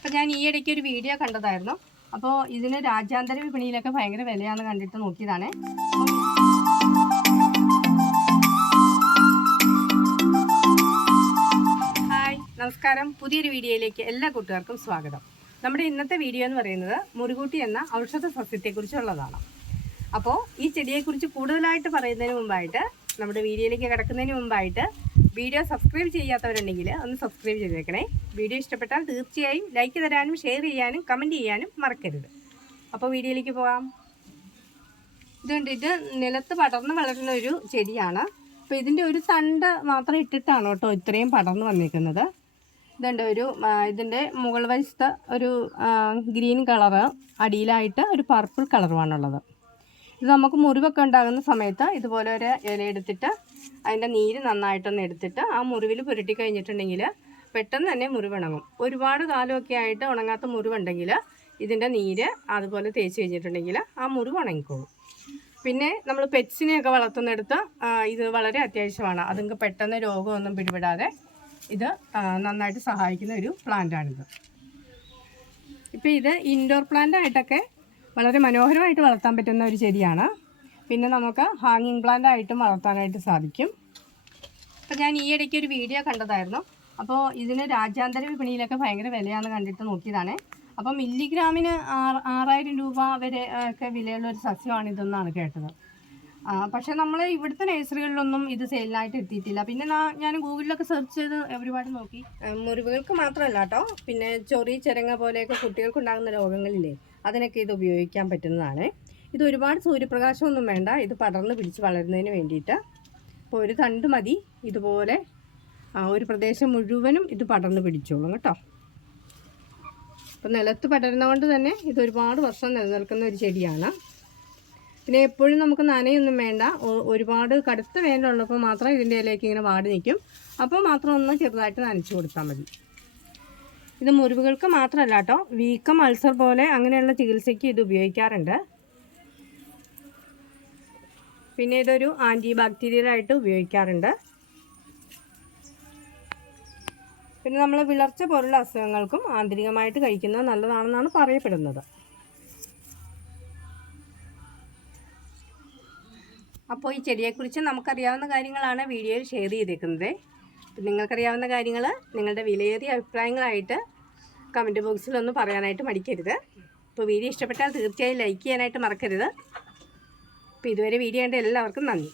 അപ്പോൾ ഞാൻ ഈ ഇടയ്ക്ക് ഒരു വീഡിയോ കണ്ടതായിരുന്നു. അപ്പോൾ ഇതിന് രാജ്യാന്തര വിപണിയിലൊക്കെ ഭയങ്കര വിലയാണെന്ന് കണ്ടിട്ട് നോക്കിയതാണ്. ഹായ്, നമസ്കാരം. പുതിയൊരു വീഡിയോയിലേക്ക് എല്ലാ കൂട്ടുകാർക്കും സ്വാഗതം. നമ്മുടെ ഇന്നത്തെ വീഡിയോ എന്ന് പറയുന്നത് മുറുകൂട്ടി എന്ന ഔഷധ സസ്യത്തെക്കുറിച്ചുള്ളതാണ്. അപ്പോൾ ഈ ചെടിയെക്കുറിച്ച് കൂടുതലായിട്ട് പറയുന്നതിന് മുമ്പായിട്ട്, നമ്മുടെ വീഡിയോയിലേക്ക് കിടക്കുന്നതിന് മുമ്പായിട്ട് വീഡിയോ സബ്സ്ക്രൈബ് ചെയ്യാത്തവരുണ്ടെങ്കിൽ ഒന്ന് സബ്സ്ക്രൈബ് ചെയ്തേക്കണേ. വീഡിയോ ഇഷ്ടപ്പെട്ടാൽ തീർച്ചയായും ലൈക്ക് തരാനും ഷെയർ ചെയ്യാനും കമൻറ്റ് ചെയ്യാനും മറക്കരുത്. അപ്പോൾ വീഡിയോയിലേക്ക് പോകാം. ഇത് നിലത്ത് പടർന്ന് വളരുന്ന ഒരു ചെടിയാണ്. അപ്പോൾ ഇതിൻ്റെ ഒരു തണ്ട് മാത്രം ഇട്ടിട്ടാണ് കേട്ടോ ഇത്രയും പടർന്ന് വന്നിരിക്കുന്നത്. ഇതിൻ്റെ മുകൾ വശത്ത് ഒരു ഗ്രീൻ കളറ്, അടിയിലായിട്ട് ഒരു പർപ്പിൾ കളറുമാണുള്ളത്. ഇത് നമുക്ക് മുറിവൊക്കെ ഉണ്ടാകുന്ന സമയത്ത് ഇതുപോലെ ഒരു ഇല എടുത്തിട്ട് അതിൻ്റെ നീര് നന്നായിട്ടൊന്ന് എടുത്തിട്ട് ആ മുറിവിൽ പുരട്ടി കഴിഞ്ഞിട്ടുണ്ടെങ്കിൽ പെട്ടെന്ന് തന്നെ മുറിവുണങ്ങും. ഒരുപാട് കാലമൊക്കെ ആയിട്ട് ഉണങ്ങാത്ത മുറിവുണ്ടെങ്കിൽ ഇതിൻ്റെ നീര് അതുപോലെ തേച്ച് കഴിഞ്ഞിട്ടുണ്ടെങ്കിൽ ആ മുറിവ് ഉണങ്ങിക്കോളും. പിന്നെ നമ്മൾ പെറ്റ്സിനെയൊക്കെ വളർത്തുന്നിടത്ത് ഇത് വളരെ അത്യാവശ്യമാണ്. അതുങ്ങൾക്ക് പെട്ടെന്ന് രോഗമൊന്നും പിടിപെടാതെ ഇത് നന്നായിട്ട് സഹായിക്കുന്ന ഒരു പ്ലാന്റാണിത്. ഇപ്പോൾ ഇത് ഇൻഡോർ പ്ലാന്റായിട്ടൊക്കെ വളരെ മനോഹരമായിട്ട് വളർത്താൻ പറ്റുന്ന ഒരു ചെടിയാണ്. പിന്നെ നമുക്ക് ഹാങ്ങിങ് പ്ലാന്റ് ആയിട്ടും വളർത്താനായിട്ട് സാധിക്കും. അപ്പോൾ ഞാൻ ഈ ഇടയ്ക്ക് ഒരു വീഡിയോ കണ്ടതായിരുന്നു. അപ്പോൾ ഇതിന് രാജ്യാന്തര വിപണിയിലൊക്കെ ഭയങ്കര വിലയാണെന്ന് കണ്ടിട്ട് നോക്കിയതാണ്. അപ്പോൾ മില്ലിഗ്രാമിന് 6000 രൂപ വരെ ഒക്കെ വിലയുള്ള ഒരു സസ്യമാണിതെന്നാണ് കേട്ടത്. പക്ഷേ നമ്മൾ ഇവിടുത്തെ നഴ്സറികളിലൊന്നും ഇത് സെയിലിനായിട്ട് എത്തിയിട്ടില്ല. പിന്നെ ഞാൻ ഗൂഗിളിലൊക്കെ സെർച്ച് ചെയ്ത് ഒരുപാട് നോക്കി. മുറിവുകൾക്ക് മാത്രമല്ല കേട്ടോ, പിന്നെ ചൊറി, ചിരങ്ങ പോലെയൊക്കെ കുട്ടികൾക്കുണ്ടാകുന്ന രോഗങ്ങളില്ലേ, അതിനൊക്കെ ഇത് ഉപയോഗിക്കാൻ പറ്റുന്നതാണ്. ഇത് ഒരുപാട് സൂര്യപ്രകാശമൊന്നും വേണ്ട, ഇത് പടർന്ന് പിടിച്ച് വളരുന്നതിന് വേണ്ടിയിട്ട്. അപ്പോൾ ഒരു തണ്ട് മതി, ഇതുപോലെ ഒരു പ്രദേശം മുഴുവനും ഇത് പടർന്ന് പിടിച്ചോളും കേട്ടോ. അപ്പോൾ നിലത്ത് പടരുന്നതുകൊണ്ട് തന്നെ ഇത് ഒരുപാട് വർഷം നിലനിൽക്കുന്ന ഒരു ചെടിയാണ്. പിന്നെ എപ്പോഴും നമുക്ക് നനയൊന്നും വേണ്ട. ഒരുപാട് കടുത്ത വേനലുള്ളപ്പോൾ മാത്രം ഇതിൻ്റെ ഇലയ്ക്ക് ഇങ്ങനെ വാടി നിൽക്കും. അപ്പോൾ മാത്രം ഒന്ന് ചെറുതായിട്ട് നനച്ച് കൊടുത്താൽ മതി. ഇത് മുറിവുകൾക്ക് മാത്രമല്ല കേട്ടോ, വീക്കം, അൾസർ പോലെ അങ്ങനെയുള്ള ചികിത്സയ്ക്ക് ഇത് ഉപയോഗിക്കാറുണ്ട്. പിന്നെ ഇതൊരു ആൻറ്റി ബാക്ടീരിയലായിട്ട് ഉപയോഗിക്കാറുണ്ട്. പിന്നെ നമ്മൾ വിളർച്ച പോലുള്ള അസുഖങ്ങൾക്കും ആന്തരികമായിട്ട് കഴിക്കുന്നത് നല്ലതാണെന്നാണ് പറയപ്പെടുന്നത്. അപ്പോൾ ഈ ചെടിയെക്കുറിച്ച് നമുക്കറിയാവുന്ന കാര്യങ്ങളാണ് വീഡിയോയിൽ ഷെയർ ചെയ്തേക്കുന്നത്. നിങ്ങൾക്കറിയാവുന്ന കാര്യങ്ങൾ നിങ്ങളുടെ വിലയേറിയ അഭിപ്രായങ്ങളായിട്ട് കമൻറ്റ് ബോക്സിലൊന്ന് പറയാനായിട്ട് മടിക്കരുത്. അപ്പോൾ വീഡിയോ ഇഷ്ടപ്പെട്ടാൽ തീർച്ചയായും ലൈക്ക് ചെയ്യാനായിട്ട് മറക്കരുത്. അപ്പോൾ ഇതുവരെ വീഡിയോ കണ്ട എല്ലാവർക്കും നന്ദി.